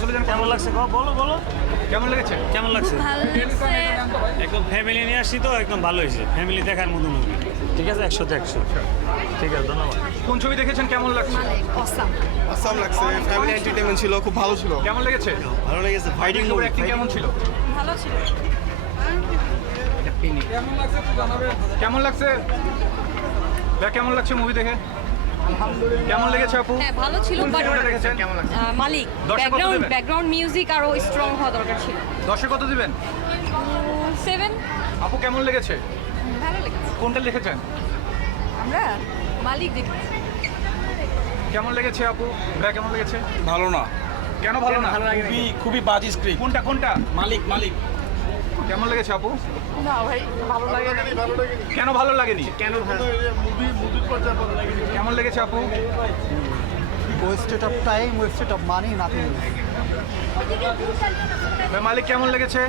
চলে যান। কেমন লাগছে বলো বলো কেমন লেগেছে? কেমন লাগছে? ভালো লাগছে। একদম ফ্যামিলি নিয়ে আসছি তো একদম ভালো হয়েছে, ফ্যামিলি দেখার মতো মুভি। ঠিক আছে, 100তে 100। ঠিক আছে, ধন্যবাদ। কোন ছবি দেখেছেন, কেমন লাগছে? আসাম লাগছে, ফ্যামিলি এন্টারটেইনমেন্ট ছিল, খুব ভালো ছিল। কেমন লেগেছে? ভালো লেগেছে, ফাইটিং ওর অ্যাক্টিং কেমন ছিল? ভালো ছিল। কেমন লাগছে ভাই, কেমন লাগছে মুভি দেখে? কেমন লেগেছে আপু? হ্যাঁ ভালো ছিল, কোন বাট সিনেমাটা দেখেছেন? কেমন লাগছে? মালিক দর্শক কত দেবেন? ব্যাকগ্রাউন্ড মিউজিক আরো স্ট্রং হওয়া দরকার ছিল। 10-এ কত দিবেন? 7। আপু কেমন লেগেছে? ভালো লেগেছে। কোনটা লিখেছেন? আমরা মালিক দেখেছি। কেমন লেগেছে আপু? ভাই কেমন লেগেছে? ভালো না, কেন ভালো না? খুবই বাজে স্ক্রিপ্ট। কোনটা? মালিক কেমন লেগেছে আপু? না ভাই ভালো লাগে না। কেন ভালো লাগেনি? মুভির পর্যায়ে ভালো লাগেনি। কেমন লেগেছে আপু? wasted of time, wasted of money, nothing else. ভাই মালিক কেমন লেগেছে?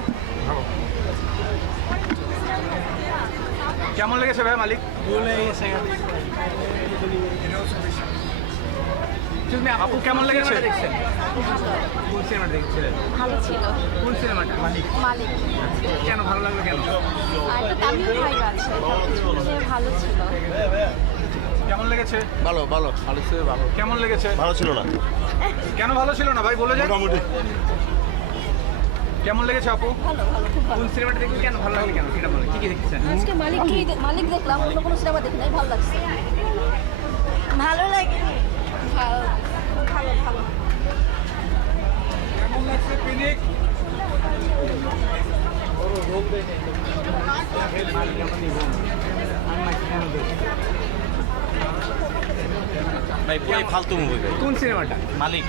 কেমন লেগেছে ভাই মালিক? আপু কেমন লেগেছে? কোন সিনেমাটা দেখছিলেন? ভালো ছিল। কোন সিনেমাটা? মালিক। মালিক কেন ভালো লাগলো কেন? আর একটা তামিল ভাই আছে, ভালো ছিল। কেমন লেগেছে? ভালো ছিল, ভালো। কেমন লেগেছে? ভালো ছিল না, কেন ভালো ছিল না ভাই, বলে যান। মোটামুটি। কেমন লেগেছে আপু? ভালো খুব ভালো। কোন সিনেমাটা দেখলেন, কেন ভালো লাগলো কেন, সেটা বলেন। কি দেখছেন? আজকে মালিক দেখলাম, অন্য কোনো সিনেমা দেখি নাই, ভালো লাগছে। ভালো লাগে। ভালো ভালো ভালো। কেমন লাগছে পিনিক? ভাই পুরো ফালতু মুভি ভাই। কোন সিনেমাটা? মালিক।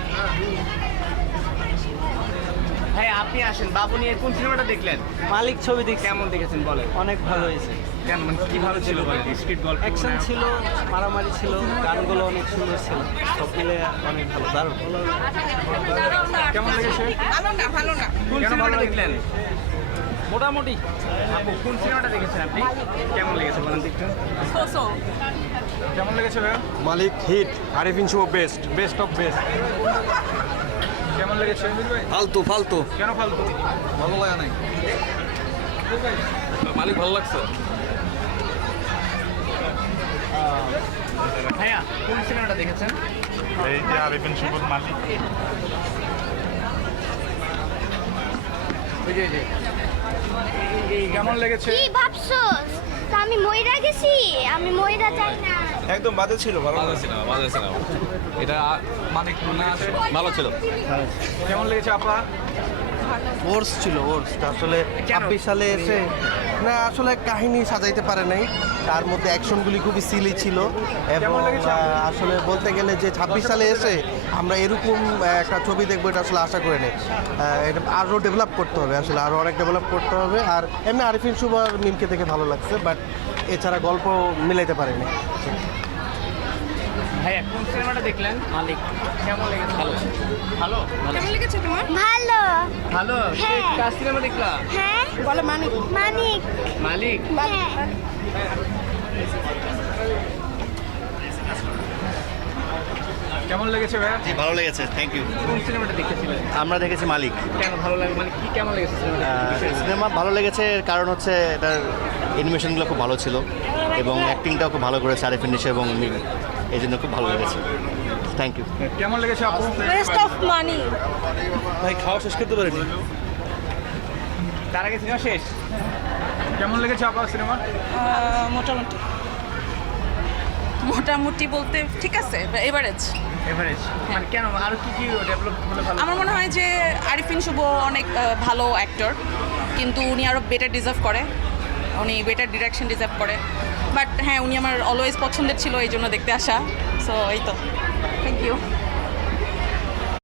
ভাই আপনি আসেন, বাবু নিয়ে কোন সিনেমাটা দেখলেন? মালিক ছবি দেখছি, কেমন দেখেছেন বলেন। অনেক ভালো হয়েছে। কেন, মানে কি ভালো ছিল বলেন? স্ক্রিপ্ট, গল্প, অ্যাকশন ছিল, মারামারি ছিল, গানগুলো অনেক সুন্দর ছিল, সব মিলে অনেক ভালো, দারুণ। কেমন লেগেছে? কোন কেন সিনেমাটা ভালো দেখলেন? মোটামুটি। আপু কোন সিনেমাটা দেখেছেন আপনি? কেমন লেগেছে বলেন তো একটু। কেমন লেগেছে ভাই? Malik hit, Arifin Shuvo best of best. কেমন লেগেছে? ফালতু কেন ফালতু? ভালো লাগা নাই। মালিক ভালো লাগছে। ভাইয়া কোন সিনেমাটা দেখেছেন? এই যে আরিফিন শুভর মালিক। ওই যে কেমন লেগেছে? কি ভাবছস? তা আমি মইরা গেছি, আমি মইরা যাই না। একদম বাজে ছিল, ভালো ছিল। এটা মালিক না ভালো ছিল। কেমন লেগেছে আপা? ওর্স ছিল, আসলে 26 সালে এসে না, আসলে কাহিনী সাজাইতে পারে নাই। তার মধ্যে অ্যাকশনগুলি খুবই সিলি ছিল এবং কেমন লেগেছে? আসলে বলতে গেলে যে 26 সালে এসে আমরা এরকম একটা ছবি দেখবো, এটা আসলে আশা করে নেই। এটা আরও ডেভেলপ করতে হবে, আসলে আরও অনেক ডেভেলপ করতে হবে। আর এমনি আরিফিন শুভ আর মিমকে দেখে ভালো লাগছে, বাট এছাড়া গল্প মিলাইতে পারেনি। ভাইয়া কোন সিনেমাটা দেখলেন? মালিক। কেমন লেগেছে? ভালো। ভালো? কেমন লেগেছে তোমার? ভালো। ভালো? হ্যাঁ। কার সিনেমা দেখলা? হ্যাঁ বলে মানিক। মানিক। মালিক। হ্যাঁ। কেমন লেগেছে ভাইয়া? জি ভালো লেগেছে, থ্যাংক ইউ। কোন সিনেমাটা দেখেছিলেন? আমরা দেখেছি মালিক। কেন ভালো লাগে, মানে কি কেমন লেগেছে সিনেমাটা? সিনেমা ভালো লেগেছে কারণ হচ্ছে এটার অ্যানিমেশনগুলো খুব ভালো ছিল এবং অ্যাক্টিংটাও খুব ভালো করেছে আরিফিন নিশো এবং মিম, এই জন্য খুব ভালো লেগেছে। Thank you. কেমন লেগেছে আপু? Waste of money. ভাই খাওয়া শেষ করতে পারিনি। তার আগে সিনেমা শেষ। কেমন লেগেছে আপা সিনেমা? মোটামুটি মোটামুটি বলতে ঠিক আছে, এভারেজ। এভারেজ। মানে কেন, আর কি কি ডেভেলপ হলে ভালো? আমার মনে হয় যে আরিফিন শুভ অনেক ভালো অ্যাক্টর, কিন্তু উনি আরও বেটার ডিজার্ভ করে, উনি বেটার ডিরেকশন ডিজার্ভ করে। বাট হ্যাঁ, উনি আমার অলওয়েজ পছন্দের ছিল, এই জন্য দেখতে আসা। সো এই তো, থ্যাংক ইউ।